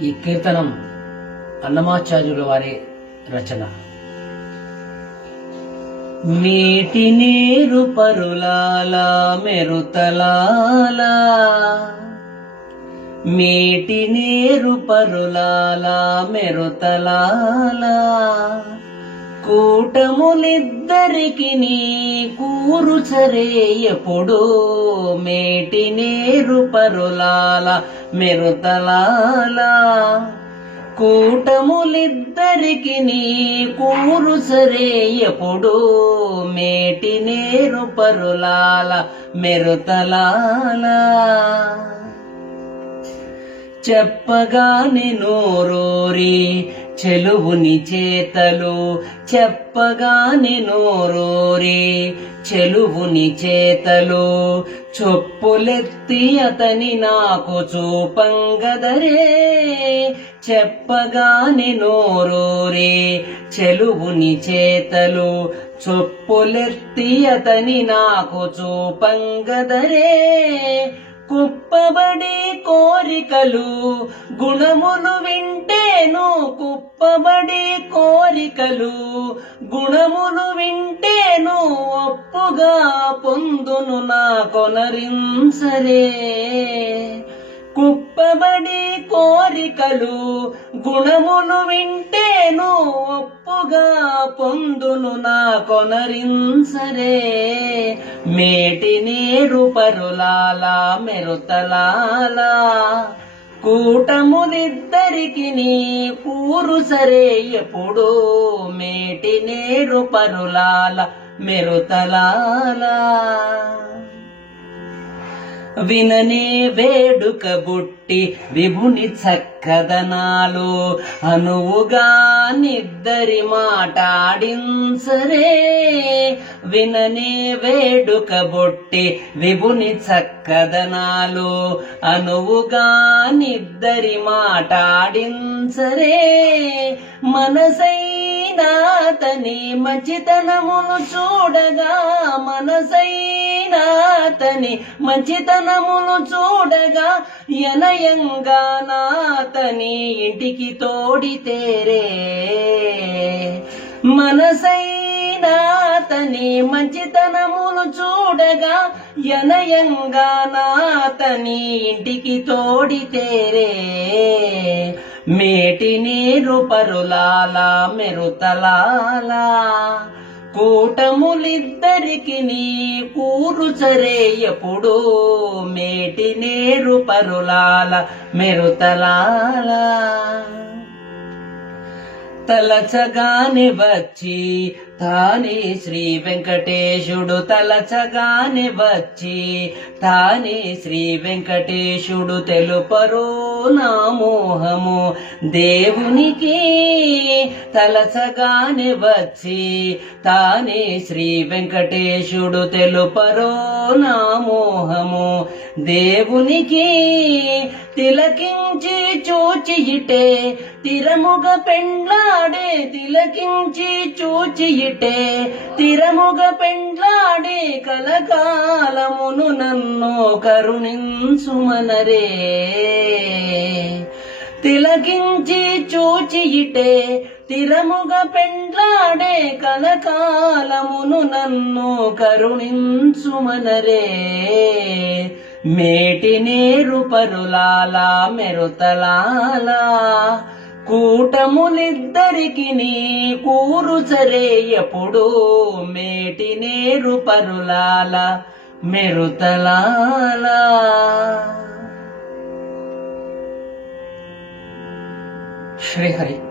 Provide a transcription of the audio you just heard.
ఈ కీర్తనం అన్నమాచార్యుల వారి రచన. నీటి నీరు పరులాల మెరుతలాల మేటి నీరు పరులాల మెరుతలాల కూటములిద్దరికి నీ కూరు సరే ఎప్పుడు మేటి నేరు పరులాల మెరుతలాల. కూటములిద్దరికి నీ కూరు సరే ఎప్పుడు మేటి నేరు పరులాల మెరుతలాల. చెప్పగాని నోరూరి చెలువుని చేతలు చెప్పగాని నోరూరి. చెలువుని చేతలు చొప్పులెత్తి అతని నాకు చూపంగదరే. చెప్పగాని నోరూరి. చెలువుని చేతలు చొప్పులెత్తి అతని నాకు చూపంగదరే. కుప్పబడి కోరికలు గుణములు వింటేను కుప్పబడి కోరికలు గుణములు వింటేను ఒప్పుగా పొందును నా కొనరింసరే కుప్పబడి కోరికలు గుణములు వింటేను ఒప్పుగా పొందును నా కొనరింసరే మేటి నీరు పరులాలా మెరుతలాల కూటములిద్దరికి నీ పూరు సరే ఎప్పుడు మేటి నీరు పరులాల మెరుతలాలా. విననే వేడుక బుట్టి విభుని చక్కదనాలు. అనువుగా నిద్దరి మాటాడించరే. విననే వేడుక బొట్టి విభుని చక్కదనాలు. అనువుగా నిద్దరి మాటాడించరే. మనసై తని మంచితనమును చూడగా మనసైనా తని మంచితనమును చూడగా ఎనయంగా నాతని ఇంటికి తోడితేరే మనసైనా తని మంచితనమును చూడగా ఎనయంగా నాతని ఇంటికి తోడితేరే మేటి నీరు పరులాల మెరుతలాల. కూటములిద్దరికి నీ కూరు సరే ఎప్పుడు. మేటి నేరు పరులాల మెరుతలాల. తలచగాని వచ్చి తానే శ్రీ వెంకటేశుడు తలచగాని వచ్చి తానే శ్రీ వెంకటేశుడు తెలుపరో నా మోహము. దేవునికి తలచగాని వచ్చి తానే శ్రీ వెంకటేశుడు తెలుపరో నా మోహము. దేవునికి తిలకించి చూచి ఇటే తిరముగ పెండ్లాడే తిలకించి చూచి ఇటే తిరముగ పెండ్లాడే కలకాలమును నన్ను కరుణించుమనరే. తిలకించి చూచి ఇటే తిరముగ పెండ్లాడే కలకాలమును నన్ను కరుణించుమనరే. మేటి నీరు పరులాలా మెరుతలాలా కూటములిద్దరికి నీ కూరు సరే ఎప్పుడు మేటి నేరు పరులాల మెరుతలాల. శ్రీహరి.